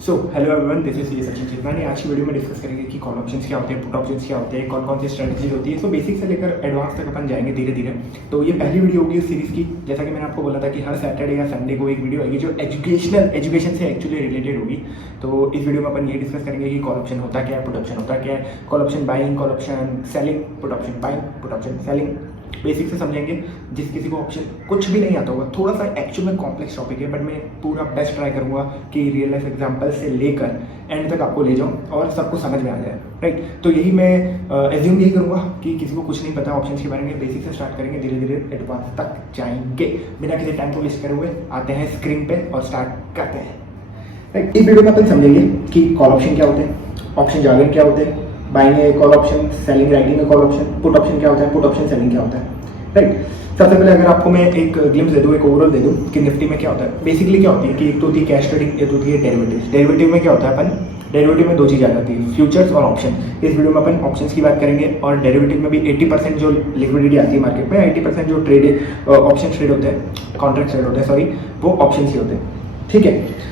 Hello everyone, this is Sachin Chetnani. आज की video में डिस्कस करेंगे कि कॉल ऑप्शंस क्या होते हैं, पुट ऑप्शंस क्या होते हैं, कौन कौन सी स्ट्रेटजी होती है। सो बेसिक से लेकर एडवांस तक अपन जाएंगे धीरे धीरे। तो ये पहली वीडियो होगी इस सीरीज़ की। जैसा कि मैंने आपको बोला था कि हर सैटरडे या संडे को एक वीडियो आएगी जो एजुकेशन से एक्चुअली रिलेटेड होगी। तो इस वीडियो में अपन ये डिस्कस करेंगे कि कॉल ऑप्शन होता क्या है, पुट ऑप्शन होता क्या है, call option buying, call option selling, put option buying, put option selling. Basic से समझेंगे। जिस किसी को ऑप्शन कुछ भी नहीं आता होगा, थोड़ा सा एक्चुअल में कॉम्प्लेक्स टॉपिक है, बट मैं पूरा बेस्ट ट्राई करूंगा कि रियल लाइफ एग्जांपल से लेकर एंड तक आपको ले जाऊं और सबको समझ में आ जाए। राइट, तो यही मैं एज्यूम यही करूंगा कि किसी को कुछ नहीं पता ऑप्शन के बारे में। बेसिक से स्टार्ट करेंगे, धीरे धीरे एडवांस तक जाएंगे। बिना किसी टाइम को वेस्ट करे हुए आते हैं स्क्रीन पे और स्टार्ट करते हैं। राइट, इस वीडियो में अपन समझेंगे कि कॉल ऑप्शन क्या होते हैं, ऑप्शन जार्गन क्या होते हैं, बाइंग है कॉल ऑप्शन, सेलिंग राइटिंग में कॉल ऑप्शन, पुट ऑप्शन क्या होता है, पुट ऑप्शन सेलिंग क्या होता है। राइट, सबसे पहले अगर आपको मैं एक ग्लिम्स दे दूँ, एक ओवरऑल दे दूँ कि निफ्टी में क्या होता है। बेसिकली क्या होती है कि एक तो होती है कैश ट्रेडिंग, एक होती है डेरिवेटिव। डेरिवेटिव में क्या होता है, अपन डेरिवेटिव में दो चीज़ आ जाती है, फ्यूचर्स और ऑप्शन। इस वीडियो में अपन ऑप्शंस की बात करेंगे और डेरिवेटिव में भी 80% जो लिक्विडिटी आती है मार्केट में, 80% जो ट्रेड ऑप्शन ट्रेड होते हैं, कॉन्ट्रैक्ट ट्रेड होते हैं, सॉरी, वो ऑप्शन ही होते हैं। ठीक है,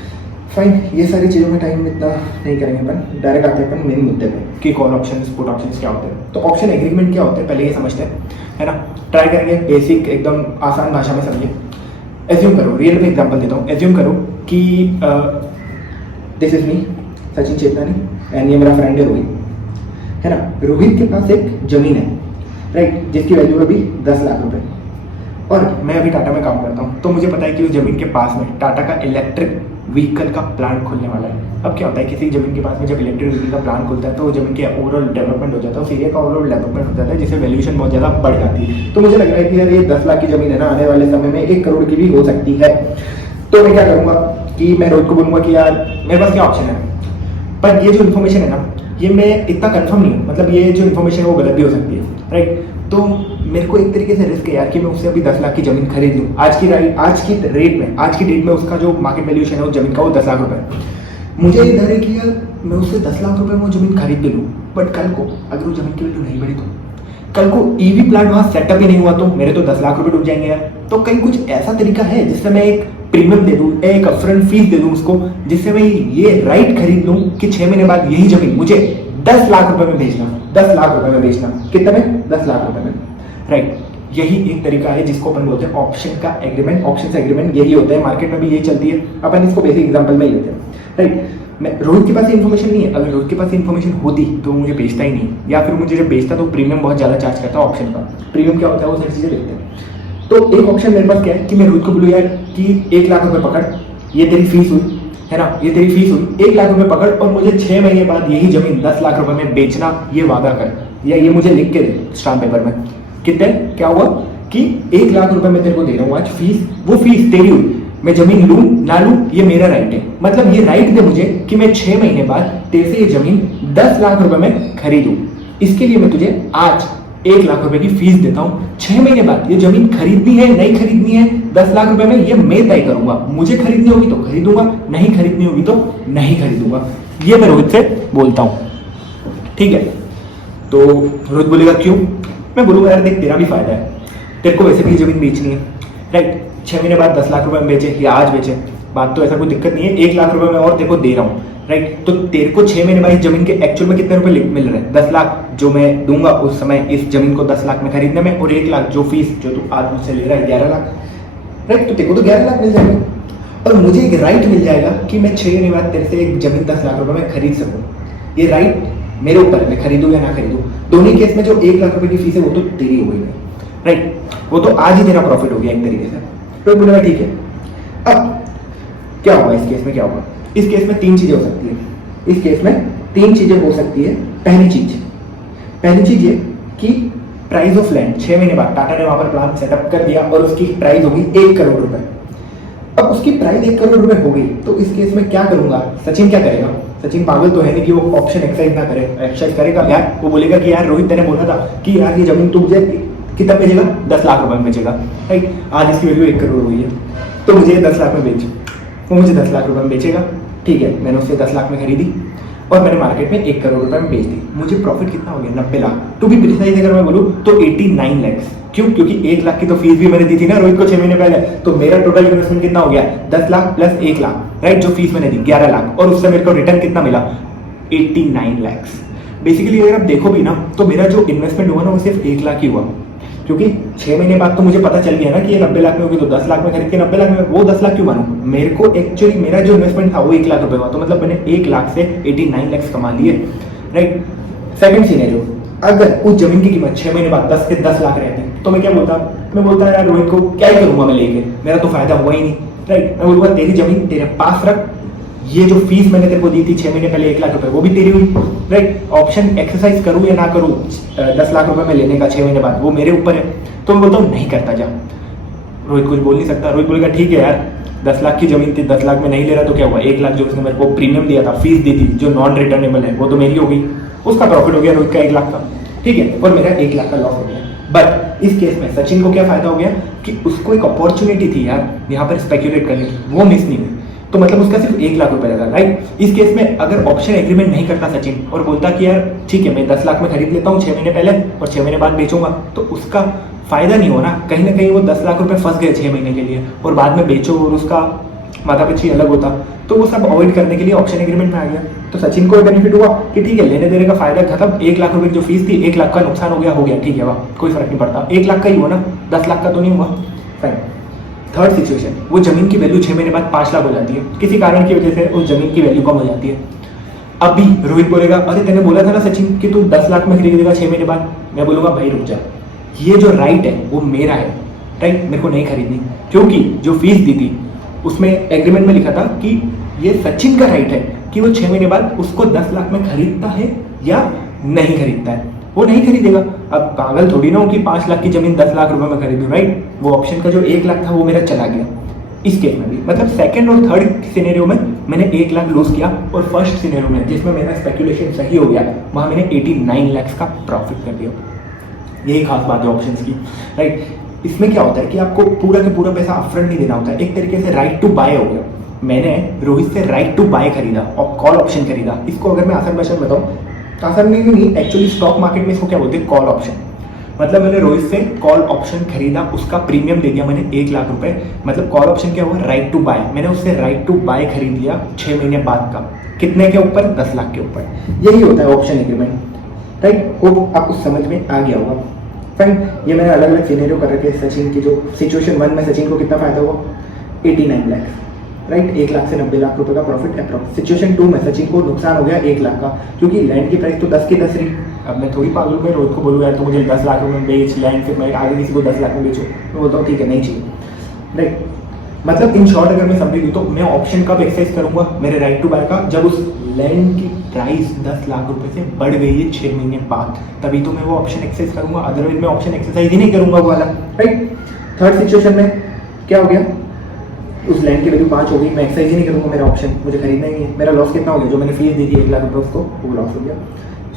फाइन। ये सारी चीज़ों में टाइम इतना नहीं करेंगे अपन, डायरेक्ट आते हैं अपन मेन मुद्दे पे कि कॉल ऑप्शंस, पुट ऑप्शंस क्या होते हैं। तो ऑप्शन एग्रीमेंट क्या होते हैं पहले ये समझते हैं, है ना। ट्राई करेंगे बेसिक एकदम आसान भाषा में समझिए। एज्यूम करो, रियल में एग्जांपल देता हूँ। एज्यूम करो कि this is me Sachin Chetnani and ये मेरा फ्रेंड है रोहित, है ना। रोहित के पास एक जमीन है, राइट, जिसकी वैल्यू अभी 10 लाख रुपए, और मैं अभी टाटा में काम करता हूँ। तो मुझे पता है कि उस जमीन के पास में टाटा का इलेक्ट्रिक व्हीकल का प्लांट खुलने वाला है। अब क्या होता है, किसी जमीन के पास में जब इलेक्ट्रिक व्हीकल का प्लांट खुलता है तो वो जमीन के ओवरऑल डेवलपमेंट हो जाता है, उस एरिया का ओवरऑल डेवलपमेंट हो जाता है, जिससे वैल्यूएशन बहुत ज़्यादा बढ़ जाती है। तो मुझे लग रहा है कि यार ये 10 लाख की जमीन है ना, आने वाले समय में 1 करोड़ की भी हो सकती है। तो मैं क्या करूँगा कि मैं रोहित को बोलूँगा कि यार मेरे पास क्या ऑप्शन है, पर ये जो इन्फॉर्मेशन है ना, ये मैं इतना कंफर्म नहीं हूँ, मतलब ये जो इन्फॉर्मेशन है वो गलत भी हो सकती है। राइट, तो मेरे को एक तरीके से रिस्क है यार कि मैं उससे अभी 10 लाख की जमीन खरीद लूँ। आज की रेट में, आज की डेट में उसका जो मार्केट वैल्यूएशन है उस जमीन का वो 10 लाख रुपए। मुझे ये डर है कि यार मैं उससे 10 लाख रुपए में वो जमीन खरीद भी लूँ, बट कल को अगर वो जमीन की वैल्यू नहीं बढ़ी, तो कल को ईवी प्लांट वहाँ सेटअप ही नहीं हुआ तो मेरे तो 10 लाख रुपए डूब जाएंगे यार। तो कहीं कुछ ऐसा तरीका है जिससे मैं एक प्रीमियम दे दूँ, एक अपफ्रंट फीस दे दूँ उसको, जिससे मैं ये राइट खरीद लूँ कि 6 महीने बाद यही जमीन मुझे 10 लाख रुपए में बेचना, 10 लाख रुपए में बेचना, कितने में, 10 लाख रुपए में। राइट, यही एक तरीका है जिसको अपन बोलते हैं ऑप्शन का एग्रीमेंट। ऑप्शन एग्रीमेंट यही होता है, मार्केट में भी यही चलती है। अपन इसको बेसिक एग्जांपल में ही लेते हैं। राइट, मैं रोहित के पास इन्फॉर्मेशन नहीं है, अगर रोहित के पास इन्फॉर्मेशन होती तो मुझे बेचता ही नहीं, या फिर मुझे जब बेचता तो प्रीमियम बहुत ज़्यादा चार्ज करता ऑप्शन का। प्रीमियम क्या होता है वो सारी चीज़ें देखते हैं। तो एक ऑप्शन मेरे पास क्या है कि मैं रोहित को बोलूँ यार कि 1 लाख रुपये पकड़, ये तेरी फीस हुई, है ना, ये तेरी फीस हुई, 1 लाख रुपए पकड़ और मुझे 6 महीने बाद यही जमीन 10 लाख रुपए में बेचना, ये वादा कर, या ये मुझे लिख के दे स्टाम्प पेपर में। कितने, क्या हुआ कि 1 लाख रुपए मैं तेरे को दे रहा हूँ आज फीस, वो फीस तेरी हुई, मैं जमीन लूं ना लूं ये मेरा राइट है। मतलब ये राइट दे मुझे कि मैं 6 महीने बाद तेरे से ये जमीन 10 लाख रुपए में खरीदूं। इसके लिए मैं तुझे आज 1 लाख रुपए की फीस देता हूँ। 6 महीने बाद ये जमीन खरीदनी है नहीं खरीदनी है 10 लाख रुपए में, ये मैं तय करूंगा। मुझे खरीदनी होगी तो खरीदूंगा, नहीं खरीदनी होगी तो नहीं खरीदूंगा। ये मैं रोहित से बोलता हूँ। ठीक है, तो रोहित बोलेगा क्यों, मैं बोलूंगा यार देख तेरा भी फायदा है, तेरे को वैसे भी जमीन बेचनी है। राइट, 6 महीने बाद 10 लाख रुपए में बेचे या आज बेचे, बात तो ऐसा कोई दिक्कत नहीं है। 1 लाख रुपए में और तेरे को दे रहा हूँ। राइट, तो तेरे को 6 महीने बाद इस जमीन के एक्चुअल में कितने रुपए मिल रहे हैं, 10 लाख जो मैं दूंगा उस समय इस जमीन को 10 लाख में खरीदने में, और 1 लाख जो फीस जो तू आज मुझसे ले रहा है 11 लाख। राइट, तो तेरे को तो 11 लाख मिल जाएगा और मुझे एक राइट मिल जाएगा कि मैं 6 महीने बाद तेरे से एक जमीन 10 लाख रुपए में खरीद सकूँ। ये राइट मेरे ऊपर, मैं खरीदूं या ना खरीदूं। दोनों केस में जो 1 लाख रुपए की फीस है वो तो तेरी हो गई है। राइट, वो तो आज ही तेरा प्रॉफिट हो गया एक तरीके से। तो बोलेगा ठीक है, अब क्या होगा इस केस में, क्या होगा इस केस में 3 चीजें हो सकती है। इस केस में 3 चीजें हो सकती है। पहली चीज ये कि प्राइस ऑफ लैंड 6 महीने बाद टाटा ने वहां पर प्लान सेटअप कर दिया और उसकी प्राइस होगी 1 करोड़ रुपए। अब उसकी प्राइस 1 करोड़ रुपए हो गई तो इस केस में क्या करूंगा, सचिन क्या करेगा, सचिन पागल तो है नहीं कि वो ऑप्शन एक्सरसाइज ना करे, एक्सरसाइज करेगा यार। वो बोलेगा कि यार रोहित तेने बोला था कि यार ये जमीन तू मुझे कितना बेचेगा, 10 लाख रुपए में बेचेगा। राइट, आज इसकी वैल्यू 1 करोड़ हुई है तो मुझे 10 लाख में बेच, वो मुझे 10 लाख रुपए में बेचेगा। ठीक है, मैंने उससे 10 लाख में खरीदी और मैंने मार्केट में 1 करोड़ रुपए में बेच दी। मुझे प्रॉफिट कितना हो गया? 90 लाख। टू बी प्रिसाइज अगर मैं बोलूँ तो 89 लैक्स। क्यों? क्योंकि 1 लाख की तो फीस भी मैंने दी थी ना रोहित को 6 महीने पहले। तो मेरा टोटल इन्वेस्टमेंट कितना हो गया? 10 लाख प्लस 1 लाख, राइट, जो फीस मैंने दी 11 लाख, और उससे मेरे को रिटर्न कितना मिला? 89 लैक्स। बेसिकली अगर आप देखो भी ना तो मेरा जो इन्वेस्टमेंट हुआ ना वो सिर्फ 1 लाख ही हुआ, क्योंकि 6 महीने बाद तो मुझे पता चल गया ना कि ये 90 लाख में होगी, तो 10 लाख में खरीद के 90 लाख में, वो 10 लाख क्यों मानूं? मेरे को एक्चुअली मेरा जो इन्वेस्टमेंट था वो 1 लाख रुपए हुआ, तो मतलब मैंने 1 लाख से 89 लैक्स कमा लिए, राइट। सेकंड सिनेरियो, अगर उस जमीन की कीमत 6 महीने बाद 10 से 10 लाख रहती तो मैं क्या बोलता? मैं बोलता यार रोहित को क्या ही करूंगा मैं लेके, मेरा तो फायदा हुआ ही नहीं, राइट। मैं बोलूंगा तेरी जमीन तेरे पास रख, ये जो फीस मैंने तेरे को दी थी 6 महीने पहले 1 लाख रुपए, वो भी तेरी हुई, राइट। ऑप्शन एक्सरसाइज करूं या ना करूं 10 लाख रुपए में लेने का 6 महीने बाद, वो मेरे ऊपर है। तो मैं बोलता हूँ नहीं करता जा। रोहित कुछ बोल नहीं सकता। रोहित बोलेगा ठीक है यार 10 लाख की जमीन थी, 10 लाख में नहीं ले रहा तो क्या हुआ? 1 लाख जो उसने मेरे को प्रीमियम दिया था, फीस दी थी जो नॉन रिटर्नेबल है, वो तो मेरी हो गई, उसका प्रॉफिट हो गया रोहित का 1 लाख का, ठीक है, और मेरा 1 लाख का लॉस हो गया। बट इस केस में सचिन को क्या फायदा हो गया कि उसको एक अपॉर्चुनिटी थी यार यहाँ पर स्पेक्यूलेट करने की, वो मिस नहीं हुई, तो मतलब उसका सिर्फ 1 लाख रुपए लगा, राइट। इस केस में अगर ऑप्शन एग्रीमेंट नहीं करता सचिन और बोलता कि यार ठीक है मैं 10 लाख में खरीद लेता हूँ 6 महीने पहले और 6 महीने बाद बेचूंगा, तो उसका फायदा नहीं हो ना, कहीं ना कहीं वो 10 लाख रुपए फंस गए 6 महीने के लिए, और बाद में बेचो और उसका माथा पिछी अलग होता, तो वो सब अवॉइड करने के लिए ऑप्शन एग्रीमेंट में आ गया। तो सचिन को बेनिफिट हुआ कि ठीक है लेने देने का फायदा खत्म, 1 लाख रुपए की जो फीस थी 1 लाख का नुकसान हो गया, ठीक है वाह, कोई फर्क नहीं पड़ता, 1 लाख का ही हुआ ना, 10 लाख का तो नहीं हुआ, फाइन। थर्ड सिचुएशन, वो जमीन की वैल्यू 6 महीने बाद 5 लाख हो जाती है, किसी कारण की वजह से उस जमीन की वैल्यू कम हो जाती है। अभी रोहित बोलेगा अरे तेने बोला था ना सचिन कि तू 10 लाख में खरीदेगा 6 महीने बाद। मैं बोलूंगा भाई रुक जा, ये जो राइट है वो मेरा है, राइट, मेरे को नहीं खरीदनी, क्योंकि जो फीस दी थी उसमें एग्रीमेंट में लिखा था कि ये सचिन का राइट है कि वो 6 महीने बाद उसको 10 लाख में खरीदता है या नहीं खरीदता है। वो नहीं खरीदेगा। अब पागल थोड़ी ना हो कि 5 लाख की जमीन 10 लाख रुपए में खरीदूं, राइट। वो ऑप्शन का जो 1 लाख था वो मेरा चला गया। इस केस में भी मतलब सेकंड और थर्ड सिनेरियो में मैंने 1 लाख लूज किया, और फर्स्ट सिनेरियो में जिसमें मेरा स्पेकुलेशन सही हो गया वहां मैंने 89 लाख का प्रॉफिट कर दिया। यही खास बात है ऑप्शंस की, राइट। इसमें क्या होता है कि आपको पूरा का पूरा पैसा अपफ्रंट नहीं देना होता है, एक तरीके से राइट टू बाय हो गया। मैंने रोहित से राइट टू बाय खरीदा और कॉल ऑप्शन खरीदा। इसको अगर मैं आसान भाषा में बताऊं, आसान नहीं, एक्चुअली स्टॉक मार्केट में इसको क्या बोलते हैं, कॉल ऑप्शन। मतलब मैंने रोहित से कॉल ऑप्शन खरीदा, उसका प्रीमियम दे दिया मैंने 1 लाख रुपए। मतलब कॉल ऑप्शन क्या हुआ, राइट टू बाय। मैंने उससे राइट टू बाय खरीद लिया 6 महीने बाद का, कितने के ऊपर, 10 लाख के ऊपर। यही होता है ऑप्शन एग्रीमेंट, राइट। होप आपको समझ में आ गया होगा। फाइन, ये मैंने अलग अलग सिनेरियो कर रखे। सचिन की जो सिचुएशन 1 में सचिन को कितना फायदा हुआ, 89 लाख, राइट, 1 लाख से 90 लाख रुपए का प्रॉफिट अप्रॉक्स। सिचुएशन 2 में सचिन को नुकसान हो गया 1 लाख का, क्योंकि लैंड की प्राइस तो 10 की 10 रही। अब मैं थोड़ी पागल में रोहित को बोलूँ यार तो मुझे 10 लाख रुपए में बेच लैंड, फिर मैं आगे किसी को 10 लाख में बेचूँ, मैं बोलता हूँ ठीक है नहीं चाहिए, राइट। मतलब इन शॉर्ट अगर मैं समझी दूँ तो मैं ऑप्शन कब एक्सरसाइज करूंगा, मेरे राइट टू बाय का, जब उस लैंड की प्राइस 10 लाख रुपए से बढ़ गई है 6 महीने बाद, तभी तो मैं वो ऑप्शन एक्सरसाइज करूंगा। अदरवाइज मैं ऑप्शन एक्सरसाइज ही नहीं करूंगा वो वाला, राइट। थर्ड सिचुएशन में क्या हो गया, उस लैंड की वैल्यू 5 हो गई, मैं एक्सरसाइज ही नहीं करूंगा, मेरा ऑप्शन मुझे खरीदना ही नहीं है। मेरा लॉस कितना हो गया, जो मैंने फीस दी थी 1 लाख रुपए उसको, वो लॉस हो गया।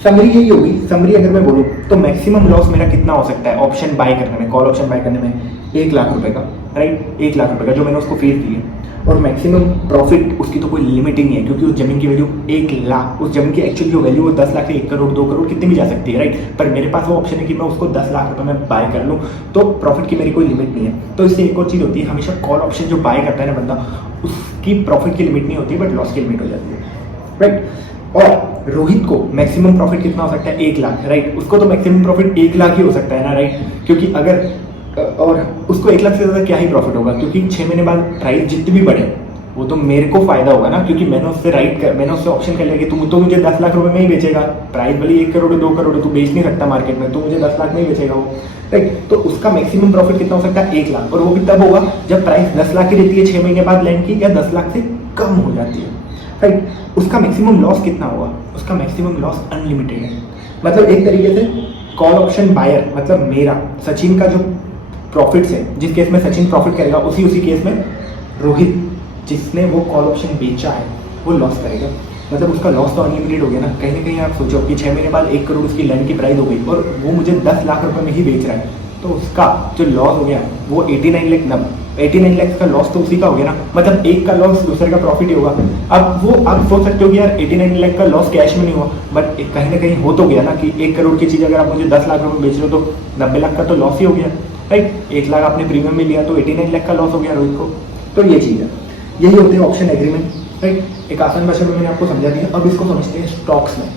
समरी यही होगी। समरी अगर मैं बोलूँ तो मैक्सिमम लॉस मेरा कितना हो सकता है ऑप्शन बाय करने में, कॉल ऑप्शन बाय करने में, 1 लाख रुपए का, राइट, 1 लाख रुपए का जो मैंने उसको फीस दी है। और मैक्सिमम प्रॉफिट उसकी तो कोई लिमिट ही नहीं है, क्योंकि उस जमीन की वैल्यू 1 लाख, उस जमीन की एक्चुअल जो वैल्यू वो 10 लाख से 1 करोड़ 2 करोड़ कितनी भी जा सकती है, राइट। पर मेरे पास वो ऑप्शन है कि मैं उसको 10 लाख रुपए में बाय कर लूँ, तो प्रॉफिट की मेरी कोई लिमिट नहीं है। तो इससे एक और चीज़ होती है, हमेशा कॉल ऑप्शन जो बाय करता है ना बंदा, उसकी प्रॉफिट की लिमिट नहीं होती बट लॉस की लिमिट हो जाती है, राइट। और रोहित को मैक्सिमम प्रॉफिट कितना हो सकता है, 1 लाख, राइट। उसको तो मैक्सिमम प्रॉफिट 1 लाख ही हो सकता है ना, राइट, क्योंकि अगर और उसको 1 लाख से ज़्यादा क्या ही प्रॉफिट होगा, क्योंकि 6 महीने बाद प्राइस जितनी भी बढ़े वो तो मेरे को फायदा होगा ना, क्योंकि मैंने उससे ऑप्शन कर लिया कि तुम तो मुझे 10 लाख रुपए में ही बेचेगा। प्राइस भले 1 करोड़ 2 करोड़ तू बेच नहीं सकता मार्केट में, तो मुझे 10 लाख में ही बेचेगा वो, राइट। तो उसका मैक्सिमम प्रॉफिट कितना हो सकता है, 1 लाख। और वो भी तब होगा जब प्राइस 10 लाख की रहती है 6 महीने बाद लैंड की, या 10 लाख से कम हो जाती है, राइट। उसका मैक्सिमम लॉस कितना होगा, उसका मैक्सिमम लॉस अनलिमिटेड है। मतलब एक तरीके से कॉल ऑप्शन बायर, मतलब मेरा सचिन का जो प्रॉफिट्स है, जिस केस में सचिन प्रॉफिट करेगा उसी केस में रोहित जिसने वो कॉल ऑप्शन बेचा है वो लॉस करेगा। मतलब उसका लॉस तो अनलिमिटेड हो गया ना। कहीं ना कहीं आप सोचो कि 6 महीने बाद 1 करोड़ उसकी लैंड की प्राइस हो गई और वो मुझे 10 लाख रुपए में ही बेच रहा है, तो उसका जो लॉस हो गया वो 89 लाख 89 लाख का लॉस तो उसी का हो गया ना, मतलब एक का लॉस दूसरे का प्रॉफिट ही होगा। अब वो आप सोच सकते हो कि यार 89 लाख का लॉस कैश में नहीं हुआ, बट कहीं ना कहीं हो तो गया ना कि 1 करोड़ की चीज़ अगर आप मुझे 10 लाख रुपए बेच रहे हो तो 90 लाख का तो लॉस ही हो गया, राइट। 1 लाख आपने प्रीमियम में लिया तो 89 लाख का लॉस हो गया रोहित को। तो ये चीज़ है, यही होते हैं ऑप्शन एग्रीमेंट, राइट। एक आसान भाषा में मैंने आपको समझा दिया, अब इसको समझते हैं स्टॉक्स में।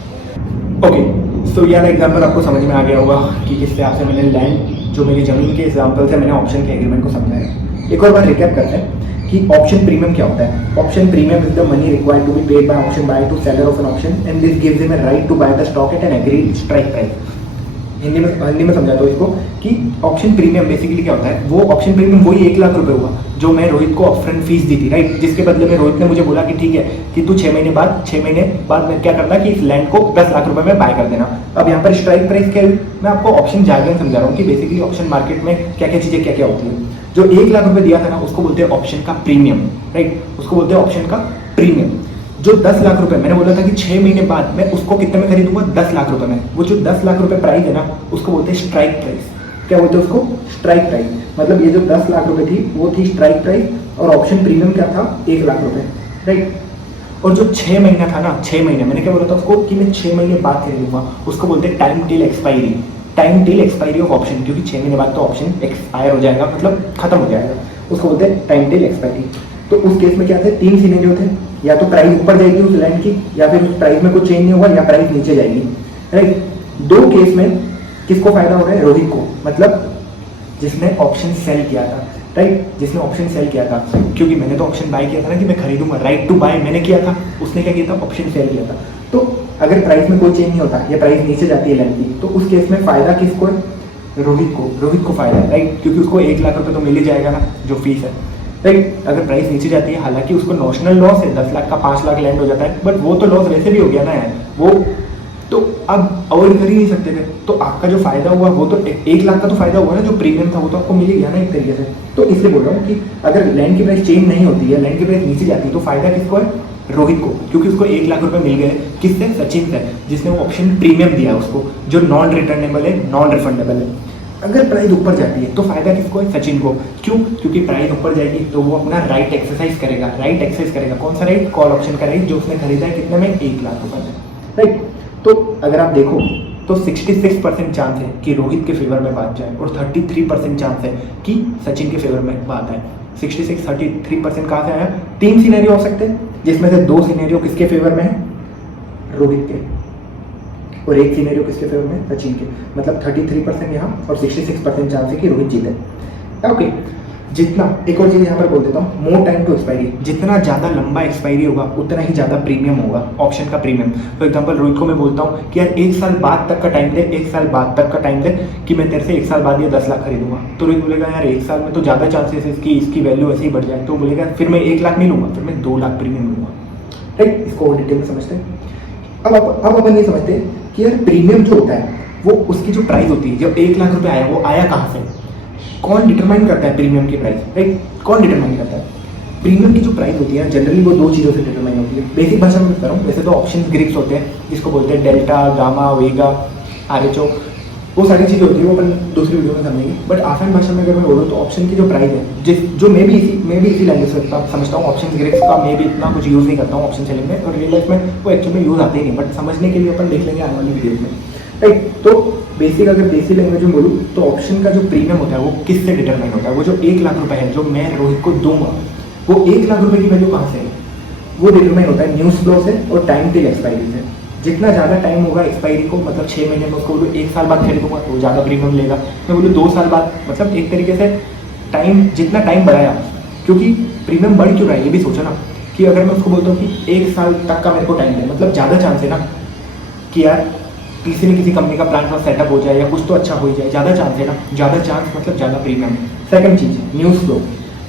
ओके, सो यार एग्जाम्पल आपको समझ में आ गया होगा कि किस तरह से मैंने लैंड जो मेरी जमीन के एग्जाम्पल से मैंने ऑप्शन के एग्रीमेंट को समझाया। एक और बार रिकैप करते हैं कि ऑप्शन प्रीमियम क्या होता है। Option premium is the money required to be paid by option buyer to seller of an option and this gives him a right to buy the stock at an agreed strike price. Hindi में समझा दो इसको कि option premium basically क्या होता है। वो option premium वही 1 लाख रुपए हुआ जो मैं रोहित को अपफ्रंट फीस दी थी, राइट, जिसके बदले में रोहित ने मुझे बोला कि ठीक है कि तू 6 महीने बाद मैं क्या करता कि इस लैंड को 10 लाख रुपए में बाय कर देना। अब यहाँ पर स्ट्राइक प्राइस क्या है, मैं आपको ऑप्शन जार्गन समझा रहा हूँ कि बेसिकली ऑप्शन मार्केट में क्या क्या चीजें क्या क्या होती है। जो 1 लाख रुपए दिया था ना उसको बोलते हैं ऑप्शन का प्रीमियम, राइट, उसको बोलते हैं ऑप्शन का प्रीमियम। जो 10 लाख रुपए मैंने बोला था कि 6 महीने बाद मैं उसको कितने में खरीदूंगा, 10 लाख रुपए में, वो जो 10 लाख रुपए प्राइस है ना उसको बोलते हैं स्ट्राइक प्राइस। क्या बोलते हैं उसको, स्ट्राइक प्राइस। मतलब ये जो 10 लाख रुपए थी वो थी स्ट्राइक प्राइस और ऑप्शन प्रीमियम क्या था, 1 लाख रुपए, राइट। और जो 6 महीना था ना, 6 महीने मैंने क्या बोला था उसको कि मैं 6 महीने बाद खरीदूंगा, उसको बोलते हैं time till expiry, time till expiry of option, क्योंकि 6 महीने बाद तो ऑप्शन एक्सपायर हो जाएगा, मतलब खत्म हो जाएगा, उसको बोलते हैं टाइम टिल एक्सपायरी। तो उस केस में क्या थे, 3 सिनेरियो थे, या तो प्राइस ऊपर जाएगी उस लैंड की, या फिर उस प्राइस में कुछ चेंज नहीं होगा, या प्राइस नीचे जाएगी, राइट। 2 केस में किसको फायदा हो रहा है, रोहित को, मतलब जिसने ऑप्शन सेल किया था, राइट, जिसने ऑप्शन सेल किया था, क्योंकि मैंने तो ऑप्शन बाय किया था ना कि मैं खरीदूंगा, राइट टू बाय मैंने किया था, उसने क्या किया था, ऑप्शन सेल किया था। तो अगर प्राइस में कोई चेंज नहीं होता या प्राइस नीचे जाती है लैंड की, तो उस केस में फायदा किसको है, रोहित को फायदा है, राइट, क्योंकि उसको 1 लाख रुपए तो मिल ही जाएगा ना जो फीस है, राइट। अगर प्राइस नीचे जाती है, हालांकि उसको नॉशनल लॉस है, 10 लाख का 5 लाख लैंड हो जाता है, बट वो तो लॉस वैसे भी हो गया ना यार, वो तो अब अवॉइड कर ही नहीं सकते थे। तो आपका जो फायदा हुआ वो तो 1 लाख का तो फायदा हुआ ना, जो प्रीमियम था वो तो आपको मिल ही गया ना एक तरीके से। तो इसलिए बोल रहा हूँ कि अगर लैंड की प्राइस चेंज नहीं होती है, लैंड की प्राइस नीचे जाती है, तो फायदा किसको है, रोहित को, क्योंकि उसको 1 लाख रुपए मिल गए। किससे, सचिन से, जिसने वो ऑप्शन प्रीमियम दिया उसको, जो नॉन रिटर्नेबल है, नॉन रिफंडेबल है। अगर प्राइस ऊपर जाती है तो फायदा किसको है, सचिन को। क्यों, क्योंकि प्राइस ऊपर जाएगी तो वो अपना राइट एक्सरसाइज करेगा, कौन सा राइट, कॉल ऑप्शन का राइट, जो उसने खरीदा है कितने में, 1 लाख रुपए में, राइट। तो अगर आप देखो तो 66% चांस है कि रोहित के फेवर में बात जाए और 33% चांस है कि सचिन के फेवर में बात आए। 33% कहाँ से आया, 3 सिनेरियो हो सकते हैं, जिसमें से 2 सिनेरियो किसके फेवर में है, रोहित के, और 1 सिनेरियो किसके फेवर में, सचिन के। मतलब 33% यहाँ और 66% चांस है कि रोहित जीते। ओके, जितना, एक और चीज़ यहाँ पर बोल देता हूँ, मोर टाइम टू एक्सपायरी, जितना ज़्यादा लंबा एक्सपायरी होगा उतना ही ज़्यादा प्रीमियम होगा, ऑप्शन का प्रीमियम। फॉर एग्जांपल रोहित को मैं बोलता हूँ कि यार 1 साल बाद तक का टाइम दे, 1 साल बाद तक का टाइम दे कि मैं तेरे से 1 साल बाद ये 10 लाख खरीदूंगा। तो रोहित बोलेगा यार 1 साल में तो ज़्यादा चांसेस है इसकी वैल्यू ऐसे ही बढ़ जाए, तो बोलेगा फिर मैं 1 लाख नहीं लूँगा, फिर मैं 2 लाख प्रीमियम लूँगा, राइट। इसको और डिटेल में समझते हैं। अब अपन ये समझते हैं कि यार प्रीमियम जो होता है वो उसकी जो प्राइस होती है, जब 1 लाख रुपए आया वो आया कहाँ से, कौन डिटरमाइन करता है प्रीमियम की प्राइस, राइट, कौन डिटरमाइन करता है। प्रीमियम की जो प्राइस होती है जनरली वो 2 चीज़ों से डिटरमाइन होती है। बेसिक भाषा में बता रहा हूँ, वैसे तो ऑप्शन ग्रिप्स होते हैं जिसको बोलते हैं डेल्टा, गामा, वेगा, आरएचओ, वो सारी चीज़ें होती है, वो अपन दूसरी वीडियो में समझेंगे। बट आसान भाषा में अगर मैं बोलूँ तो ऑप्शन की जो प्राइस है, जो मैं भी इसी लैंग्वेज से समझता हूँ, ऑप्शन ग्रिप्स का मैं भी इतना कुछ यूज़ नहीं करता हूँ ऑप्शन सेलिंग में, और रियल लाइफ में वो एक्चुअली में यूज़ आते ही नहीं, बट समझने के लिए अपन देख लेंगे आने वाली वीडियोज में, राइट। तो बेसिक अगर देसी लैंग्वेज में बोलूँ तो ऑप्शन का जो प्रीमियम होता है वो किससे डिटरमाइन होता है, वो जो 1 लाख रुपए है जो मैं रोहित को दूंगा, वो 1 लाख रुपए की वैल्यू कहाँ से है, वो डिटरमाइन होता है न्यूज़ फ्लो से और टाइम टिल एक्सपायरी से। जितना ज़्यादा टाइम होगा एक्सपायरी को, मतलब 6 महीने में, उसको बोलूँ 1 साल बाद खरीदूंगा तो ज़्यादा प्रीमियम लेगा, मैं बोलूँ 2 साल बाद, मतलब एक तरीके से टाइम, जितना टाइम बढ़ाया, क्योंकि प्रीमियम बढ़ क्यों रहा है ये भी सोचो ना, कि अगर मैं उसको बोलता हूँ कि 1 साल तक का मेरे को टाइम दे, मतलब ज़्यादा चांस है ना कि यार किसी न किसी कंपनी का प्लान वहाँ सेटअप हो जाए या कुछ तो अच्छा हो ही जाए, ज़्यादा चांस है ना, ज़्यादा चांस मतलब ज़्यादा प्रीमियम। सेकंड चीज़ न्यूज़ फ्लो,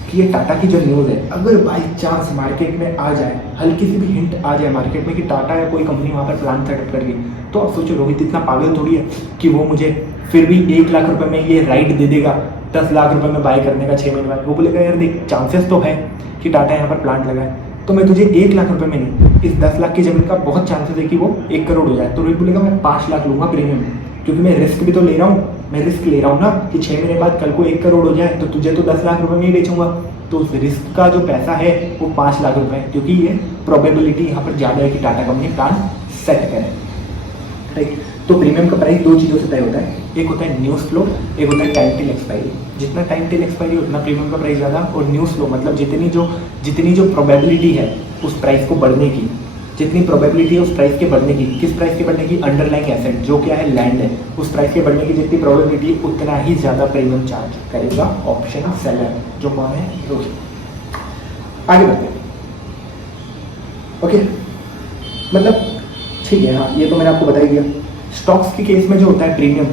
कि ये टाटा की जो न्यूज़ है अगर बाई चांस मार्केट में आ जाए, हल्की सी भी हिंट आ जाए मार्केट में कि टाटा या कोई कंपनी वहाँ पर प्लान सेटअप कर गई, तो आप सोचो रोहित इतना पागल थोड़ी है कि वो मुझे फिर भी 1 लाख रुपए में ये राइट दे देगा 10 लाख रुपए में बाय करने का 6 महीने बाद। वो बोलेगा यार देख चांसेस तो है कि टाटा यहाँ पर प्लांट लगाए, तो मैं तुझे 1 लाख रुपए में नहीं, इस 10 लाख की जमीन का बहुत चांसेस है कि वो 1 करोड़ हो जाए। तो रोहित बोलेगा मैं 5 लाख लूंगा प्रीमियम, क्योंकि मैं रिस्क भी तो ले रहा हूँ, मैं रिस्क ले रहा हूँ ना कि 6 महीने बाद कल को 1 करोड़ हो जाए तो तुझे तो 10 लाख रुपए में ही बेचूंगा। तो उस रिस्क का जो पैसा है वो 5 लाख रुपए है, क्योंकि ये प्रोबेबिलिटी यहाँ पर ज़्यादा है कि टाटा कंपनी प्लान सेट करे, राइट। तो प्रीमियम का प्राइस 2 चीज़ों से तय होता है, एक होता है न्यूज़ फ्लो, एक होता है टाइम टिल एक्सपायरी। जितना टाइम टिल एक्सपायरी उतना प्रीमियम का प्राइस ज़्यादा, और न्यूज़ फ्लो मतलब जितनी जो प्रोबेबिलिटी है उस प्राइस को बढ़ने की, जितनी प्रोबेबिलिटी है उस प्राइस के बढ़ने की, किस प्राइस के बढ़ने की, अंडरलाइंग एसेट जो क्या है लैंड है, उस प्राइस के बढ़ने की जितनी प्रोबेबिलिटी उतना ही ज़्यादा प्रीमियम चार्ज करेगा ऑप्शन सेलर, जो कौन है, रोहित। आगे बढ़ते हैं, ओके। मतलब ठीक है, हाँ ये तो मैंने आपको बता ही दिया। स्टॉक्स के केस में जो होता है प्रीमियम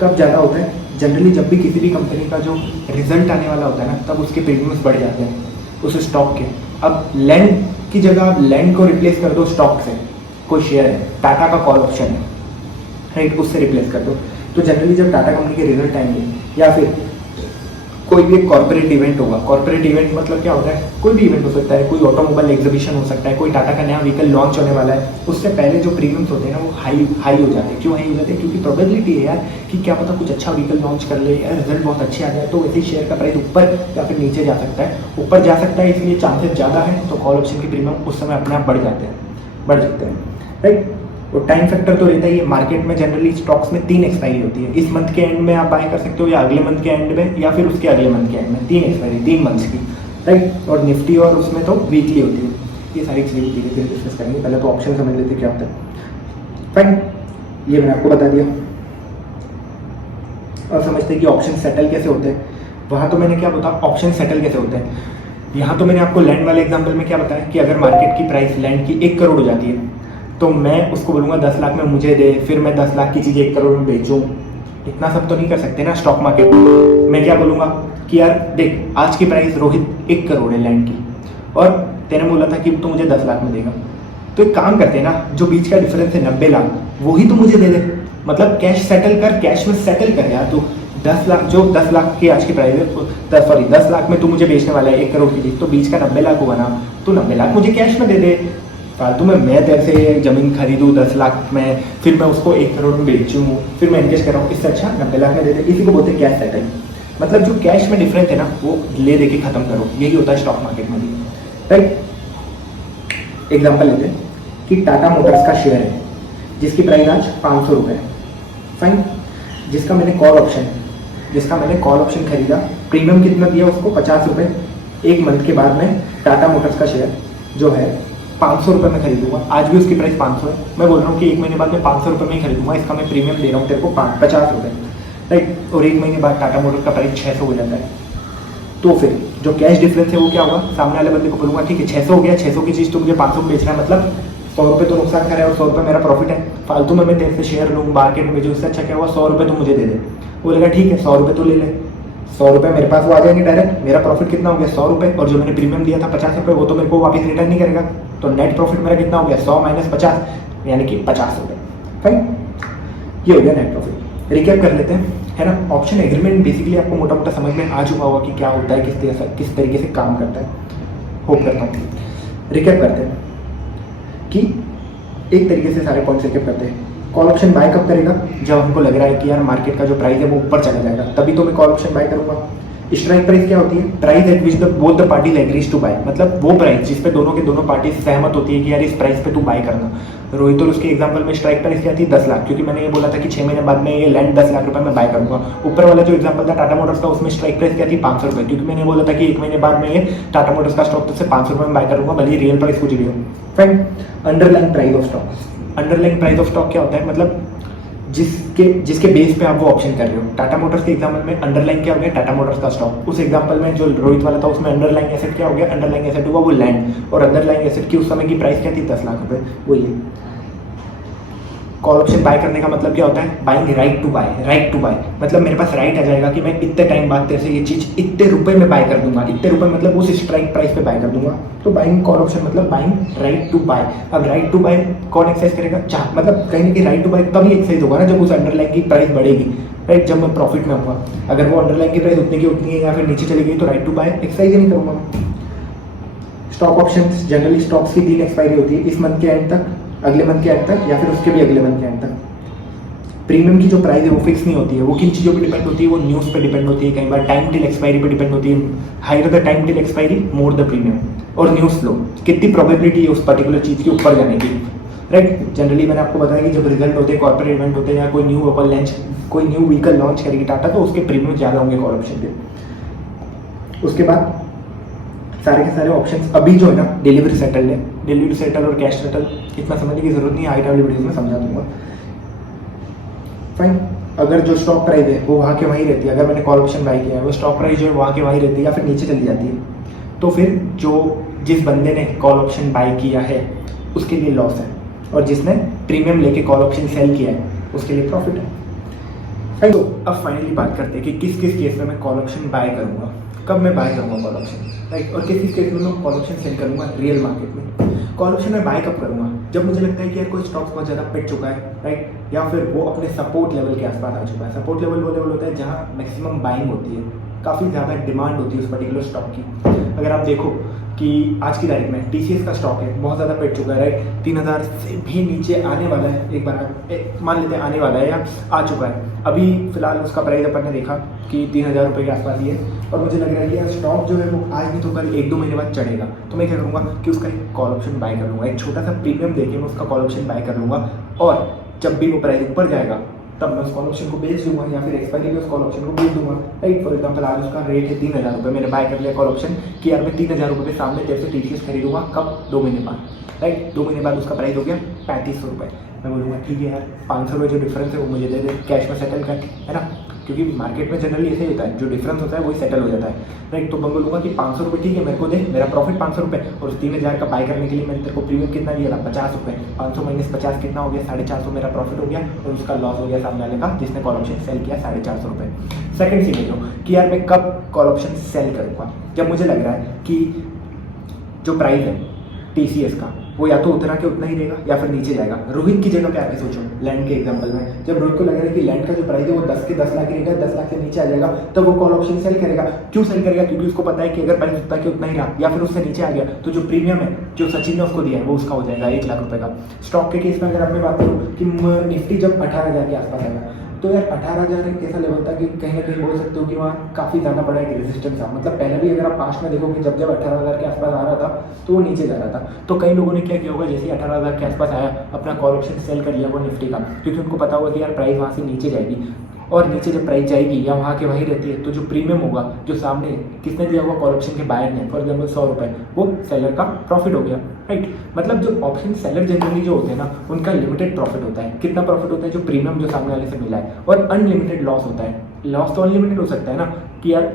कब ज़्यादा होता है, जनरली जब भी किसी भी कंपनी का जो रिजल्ट आने वाला होता है ना, तब उसके प्रीमियम्स बढ़ जाते हैं उस स्टॉक के। अब लैंड की जगह आप लैंड को रिप्लेस कर दो स्टॉक से, कोई शेयर है, टाटा का कॉल ऑप्शन है, राइट, उससे रिप्लेस कर दो। तो जनरली जब टाटा कंपनी के रिजल्ट आएंगे या फिर कोई भी एक कॉर्पोरेट इवेंट होगा, कॉर्पोरेट इवेंट मतलब क्या होता है, कोई भी इवेंट हो सकता है, कोई ऑटोमोबाइल एग्जीबिशन हो सकता है, कोई टाटा का नया व्हीकल लॉन्च होने वाला है, उससे पहले जो प्रीमियम्स होते हैं ना वो हाई हो जाते हैं। क्यों हाई हो जाते हैं, क्योंकि प्रोबेबिलिटी है यार कि क्या पता कुछ अच्छा व्हीकल लॉन्च कर ले यार, रिजल्ट बहुत अच्छे आ जाए, तो वैसे ही शेयर का प्राइस ऊपर या फिर नीचे जा सकता है। ऊपर जा सकता है इसलिए चांसेस ज़्यादा है, तो कॉल ऑप्शन के प्रीमियम उस समय अपने आप बढ़ सकते हैं, राइट। और टाइम फैक्टर तो रहता ही है। मार्केट में जनरली स्टॉक्स में 3 एक्सपायरी होती है, इस मंथ के एंड में आप बाय कर सकते हो, या अगले मंथ के एंड में, या फिर उसके अगले मंथ के एंड में। 3 एक्सपायरी 3 मंथ्स की, राइट। और निफ्टी और उसमें तो वीकली होती है। ये सारी चीज़ें धीरे धीरे डिस्कस करेंगे, पहले तो ऑप्शन समझ लेते क्या होता है, फाइन। ये मैंने आपको बता दिया। और समझते हैं कि ऑप्शन सेटल कैसे होते हैं। वहाँ तो मैंने क्या बताया, ऑप्शन सेटल कैसे होते हैं। यहाँ तो मैंने आपको लैंड वाले एग्जाम्पल में क्या बताया कि अगर मार्केट की प्राइस लैंड की 1 करोड़ हो जाती है तो मैं उसको बोलूँगा 10 लाख में मुझे दे, फिर मैं 10 लाख की चीज़ 1 करोड़ में बेचूँ। इतना सब तो नहीं कर सकते ना स्टॉक मार्केट में। मैं क्या बोलूँगा कि यार देख, आज की प्राइस रोहित 1 करोड़ है लैंड की, और तेने बोला था कि तू मुझे 10 लाख में देगा, तो एक काम करते हैं ना, जो बीच का डिफरेंस है 90 लाख, वही तो मुझे दे दे। मतलब कैश सेटल कर, कैश में सेटल कर यार तू। 10 लाख, जो 10 लाख की आज की प्राइस है, सॉरी 10 लाख में तू मुझे बेचने वाला है 1 करोड़ की चीज़, तो बीच का 90 लाख होगा ना, तो 90 लाख मुझे कैश में दे दे। फालतू में मैं तेरे से ज़मीन खरीदूँ 10 लाख में, फिर मैं उसको 1 करोड़ में बेचूँ, फिर मैं इन्वेस्ट कर रहा हूँ, इससे अच्छा 90 लाख में दे दे। इसी को बोलते हैं कैश सेटल। मतलब जो कैश में डिफरेंस है ना वो ले दे के खत्म करो, यही होता है स्टॉक मार्केट में भी, राइट। एग्जाम्पल लेते हैं कि टाटा मोटर्स का शेयर है जिसकी प्राइस आज 500 रुपये है, फाइन। जिसका मैंने कॉल ऑप्शन खरीदा, प्रीमियम कितना दिया उसको, 50 रुपये। 1 मंथ के बाद में टाटा मोटर्स का शेयर जो है 500 रुपये में खरीदूंगा। आज भी उसकी प्राइस 500 है, मैं बोल रहा हूँ कि 1 महीने बाद मैं 500 रुपये में ही खरीदूंगा, इसका मैं प्रीमियम दे रहा हूँ तेरे को 50 रुपये, राइट। और 1 महीने बाद टाटा मोटर्स का प्राइस 600 हो जाता है। तो फिर जो कैश डिफरेंस है वो क्या होगा, सामने वाले बंदे को बोलूँगा ठीक है 600 हो गया, 600 की चीज़ तो मुझे 500 में बेचना है, मतलब 100 रुपये तो नुकसान कर रहा है और 100 रुपये मेरा प्रॉफिट है। फालतू में मैं तेरे से शेयर लूँ मार्केट में, जो इससे अच्छा क्या हुआ 100 रुपये तो मुझे दे दे। बोलेगा ठीक है 100 रुपये तो ले ले, 100 रुपये मेरे पास वो आ जाएंगे डायरेक्ट, मेरा प्रॉफिट कितना हो गया 100 रुपये, और जो मैंने प्रीमियम दिया था 50 रुपये वो तो मेरे को वापस रिटर्न नहीं करेगा, तो नेट प्रॉफिट मेरा कितना हो गया 100 माइनस 50 यानी कि 50 रुपये, फाइन। ये हो गया नेट प्रॉफिट। रिकैप कर लेते हैं, है ना। ऑप्शन एग्रीमेंट बेसिकली आपको मोटा मोटा समझ में आ चुका होगा कि क्या होता है, किस तरीके से काम करता है, होप करता हूँ। रिकैप करते हैं कि एक तरीके से सारे पॉइंट्स रिकैप करते हैं। कॉल ऑप्शन बाय कब करेगा, जब हमको लग रहा है कि यार मार्केट का जो प्राइस है वो ऊपर चला जाएगा, तभी तो मैं कॉल ऑप्शन बाय करूंगा। स्ट्राइक प्राइस क्या होती है, price at which both the parties agrees to buy, मतलब वो प्राइस जिस पे दोनों पार्टीज सहमत होती है कि यार इस प्राइस पे तू बाय करना। रोहित और उसके एग्जांपल में स्ट्राइक प्राइस क्या थी 10 लाख, क्योंकि मैंने ये बोला था कि 6 महीने बाद में ये लैंड 10 लाख रुपए में बाय करूंगा। ऊपर वाला जो एग्जांपल था टाटा मोटर्स का, उसमें स्ट्राइक प्राइस क्या थी 500 रुपये, क्योंकि मैंने बोला था कि 1 महीने बाद में ये टाटा मोटर्स का स्टॉक से 500 रुपये में बाय करूंगा, भले ही रियल प्राइस कुछ भी हो। Fine. Underline price of stock, underline price of stock क्या होता है, मतलब जिसके बेस पे आप वो ऑप्शन कर रहे हो। टाटा मोटर्स के एग्जांपल में अंडरलाइन क्या हो गया, टाटा मोटर्स का स्टॉक। उस एग्जांपल में जो रोहित वाला था उसमें अंडरलाइन एसेट क्या हो गया, अंडरलाइन एसेट हुआ वो लैंड, और अंडरलाइन एसेट की उस समय की प्राइस क्या थी 10 लाख रुपए, वो ये। कॉल ऑप्शन बाय करने का मतलब क्या होता है, buying right to buy, right to buy मतलब मेरे पास राइट आ जाएगा कि मैं इतने टाइम बाद तेरे से ये चीज़ इतने रुपए में बाय कर दूंगा, इतने रुपए मतलब उस स्ट्राइक प्राइस पे बाय कर दूंगा। तो बाइंग कॉल ऑप्शन मतलब बाइंग राइट टू बाय। अब राइट टू बाय कौन एक्सरसाइज करेगा, मतलब कहीं ना कहीं राइट टू बाय तभी एक्सरसाइज होगा ना जब उस अंडरलाइन की प्राइस बढ़ेगी, राइट, जब मैं प्रॉफिट में होगा। अगर वो अंडरलाइन की प्राइस उतनी की उतनी है या फिर नीचे चली गई तो राइट टू बाय एक्सरसाइज नहीं करूँगा। स्टॉक ऑप्शन जनरली स्टॉक्स की 3 एक्सपायरी होती है, इस मंथ के एंड तक, अगले मंथ के एंड तक, या फिर उसके भी अगले मंथ के एंड तक। प्रीमियम की जो प्राइस है वो फिक्स नहीं होती है, वो किन चीज़ों पे डिपेंड होती है, वो न्यूज़ पे डिपेंड होती है, कई बार टाइम टिल एक्सपायरी पे डिपेंड होती है। Higher the time till expiry more the premium, और न्यूज़ फ्लो, कितनी प्रोबेबिलिटी है उस पर्टिकुलर चीज़ के ऊपर जाने की, राइट। जनरली मैंने आपको बताया कि जब रिजल्ट होते हैं, कॉर्पोरेट इवेंट होते हैं, या कोई न्यू व्हीकल लॉन्च करेगी टाटा, तो उसके प्रीमियम ज़्यादा होंगे कॉल ऑप्शन के। उसके बाद सारे के सारे ऑप्शंस अभी जो है ना डिलीवरी सेटल्ड है, डिलीवरी सेटल और कैश सेटल इतना समझने की जरूरत नहीं है, आगे वाली वीडियोस में समझा दूंगा। फाइन, अगर जो स्टॉक प्राइस है वो वहाँ के वहीं रहती है, अगर मैंने कॉल ऑप्शन बाई किया है वो स्टॉक प्राइस जो है वहाँ के वहीं रहती है या फिर नीचे चली जाती है, तो फिर जिस बंदे ने कॉल ऑप्शन बाई किया है उसके लिए लॉस है, और जिसने प्रीमियम लेके कॉल ऑप्शन सेल किया है उसके लिए प्रॉफिट है। तो अब फाइनली बात करते हैं कि किस किस केस में मैं कॉल ऑप्शन बाय करूँगा, कब मैं बाय करूँगा कॉल ऑप्शन, राइट, और किस किस केस में मैं कॉल ऑप्शन सेल करूँगा रियल मार्केट में। कॉल ऑप्शन में बाय कब करूँगा, जब मुझे लगता है कि यार कोई स्टॉक्स बहुत ज़्यादा पिट चुका है, राइट, या फिर वो अपने सपोर्ट लेवल के आसपास आ चुका है। सपोर्ट लेवल वो लेवल होता है जहाँ मैक्सिमम बाइंग होती है, काफ़ी ज़्यादा डिमांड होती है उस पर्टिकुलर स्टॉक की। अगर आप देखो कि आज की तारीख में TCS का स्टॉक है बहुत ज़्यादा पिट चुका है, राइट, 3000 से भी नीचे आने वाला है, एक बार मान लेते हैं आने वाला है या आ चुका है। अभी फिलहाल उसका प्राइस अपन ने देखा कि 3000 रुपये के आसपास ही है, और मुझे लग रहा है कि यार स्टॉक जो है वो आज नहीं तो कल 1-2 महीने बाद चढ़ेगा, तो मैं क्या करूँगा कि उसका एक कॉल ऑप्शन बाय कर लूँगा, एक छोटा सा प्रीमियम देके मैं उसका कॉल ऑप्शन बाय कर लूँगा, और जब भी वो प्राइस ऊपर जाएगा तब मैं उस कॉल ऑप्शन को बेच दूंगा, या फिर एक्सपायरी में उस कॉल ऑप्शन को बेच दूंगा, राइट। फॉर एग्जांपल आज उसका रेट है 3000 रुपये, मैंने बाय कर लिया कॉल ऑप्शन कि यार मैं 3000 रुपये के सामने तेरे से TCS खरीदूंगा, कब, 2 महीने बाद, राइट। 2 महीने बाद उसका प्राइस हो गया 3500 रुपये। मैं बोलूँगा ठीक है यार, 500 रुपये जो डिफरेंस है वो मुझे दे दे, कैश में सेटल कर, है ना, क्योंकि मार्केट में जनरली ऐसे ही होता है, जो डिफरेंस होता है वही सेटल हो जाता है, राइट। तो मैं बोलूँगा कि 500 रुपये ठीक है, मेरे को दे, मेरा प्रॉफिट 500 रुपये, और उस 3000 का बाय करने के लिए मैंने तेरे को प्रीमियम कितना दिया था, 50 रुपये, 500 माइनस 50 कितना हो गया, 450 मेरा प्रॉफिट हो गया, और उसका लॉस हो गया सामने वाले का जिसने कॉल ऑप्शन सेल किया 450 रुपये। सेकंड सिनेरियो कि यार मैं कब कॉल ऑप्शन सेल करूँगा, जब मुझे लग रहा है कि जो प्राइस है TCS का वो या तो उतना के उतना ही रहेगा या फिर नीचे जाएगा। रोहित की जगह पे आके सोचो, लैंड के एग्जांपल में, जब रोहित को लग रहा है कि लैंड का जो प्राइस है वो 10 के 10 लाख रहेगा, 10 लाख से नीचे आ जाएगा, तो वो कॉल ऑप्शन सेल करेगा। क्यों सेल करेगा, क्योंकि उसको पता है कि अगर प्राइस उतना के उतना ही रहा या फिर उससे नीचे आ गया तो जो प्रीमियम है जो सचिन ने उसको दिया है वो उसका हो जाएगा 1 लाख रुपये का। स्टॉक के केस में अगर आपने बात करूँ कि निफ्टी जब 18,000 के आसपास आएगा, तो यार 18,000 एक ऐसा लेवल था कि कहीं ना कहीं बोल सकते हो कि वहाँ काफ़ी ज़्यादा बड़ा एक रेजिस्टेंस था। मतलब पहले भी अगर आप पास्ट में देखो कि जब 18,000 के आसपास आ रहा था तो वो नीचे जा रहा था, तो कई लोगों ने क्या किया होगा, जैसे ही 18,000 के आसपास आया अपना कॉल ऑप्शन सेल कर लिया वो निफ्टी का, क्योंकि उनको पता होगा कि यार प्राइस वहाँ से नीचे जाएगी, और नीचे जब प्राइस जाएगी या वहाँ के वहीं रहती है तो जो प्रीमियम होगा जो सामने किसने दिया होगा कॉल ऑप्शन के बायर ने, फॉर एग्जाम्पल 100 रुपये, वो सेलर का प्रॉफिट हो गया, राइट। मतलब जो ऑप्शन सेलर जनरली जो होते हैं ना उनका लिमिटेड प्रॉफिट होता है। कितना प्रॉफिट होता है, जो प्रीमियम जो सामने वाले से मिला है, और अनलिमिटेड लॉस होता है। लॉस तो अनलिमिटेड हो सकता है ना कि यार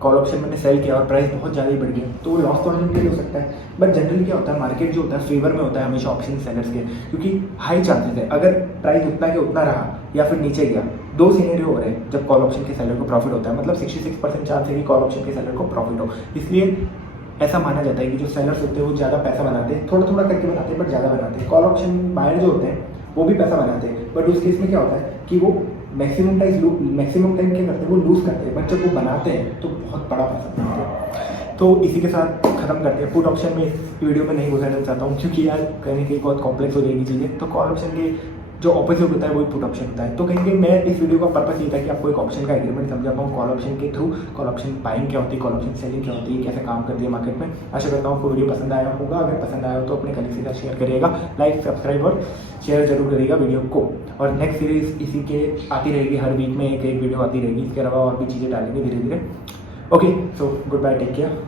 कॉल ऑप्शन मैंने सेल किया और प्राइस बहुत ज़्यादा ही बढ़ गया, तो वो लॉस तो अनलिमिटेड हो सकता है। बट जनरली क्या होता है, मार्केट जो होता है फेवर में होता है हमेशा ऑप्शन सेलर्स के, क्योंकि हाई चांसेस है अगर प्राइस उतना के उतना रहा या फिर नीचे गया, 2 सिनेरियो हो रहे हैं जब कॉल ऑप्शन के सेलर को प्रॉफिट होता है, मतलब 66% चांस है कि कॉल ऑप्शन के सेलर को प्रॉफिट हो। इसलिए ऐसा माना जाता है कि जो सेलर्स होते हैं वो ज़्यादा पैसा बनाते हैं, थोड़ा थोड़ा करके बनाते हैं बट ज़्यादा बनाते हैं। कॉल ऑप्शन बायर जो होते हैं वो भी पैसा बनाते हैं, बट उस केस में क्या होता है कि वो मैक्सिमम टाइम क्या करते हैं, वो लूज़ करते हैं, बट जब वो बनाते हैं तो बहुत बड़ा पैसा बनाते हैं। तो इसी के साथ खत्म करते हैं। पुट ऑप्शन में इस वीडियो में नहीं घुसाना चाहता हूँ क्योंकि यार कहीं कहीं बहुत कॉम्प्लेक्स हो जाएगी चीज़ें। तो कॉल ऑप्शन के जो ऑपोजिट होता है वही पुट ऑप्शन होता है। तो कहीं कहीं मैं इस वीडियो का पर्पस ये था कि आपको एक ऑप्शन का एग्रीमेंट समझा पाऊँ कॉल ऑप्शन के थ्रू, कॉल ऑप्शन बाइंग क्या होती है, कॉल ऑप्शन सेलिंग क्या होती है, कैसे काम करती है मार्केट में। आशा करता हूँ आपको वीडियो पसंद आया होगा। अगर पसंद आया हो तो अपने कलीग के साथ शेयर करिएगा, लाइक सब्सक्राइब और शेयर जरूर करिएगा वीडियो को। और नेक्स्ट सीरीज इसी के आती रहेगी, हर वीक में एक वीडियो आती रहेगी। इसके अलावा और भी चीज़ें डालेंगे धीरे धीरे। Okay, so goodbye, take care.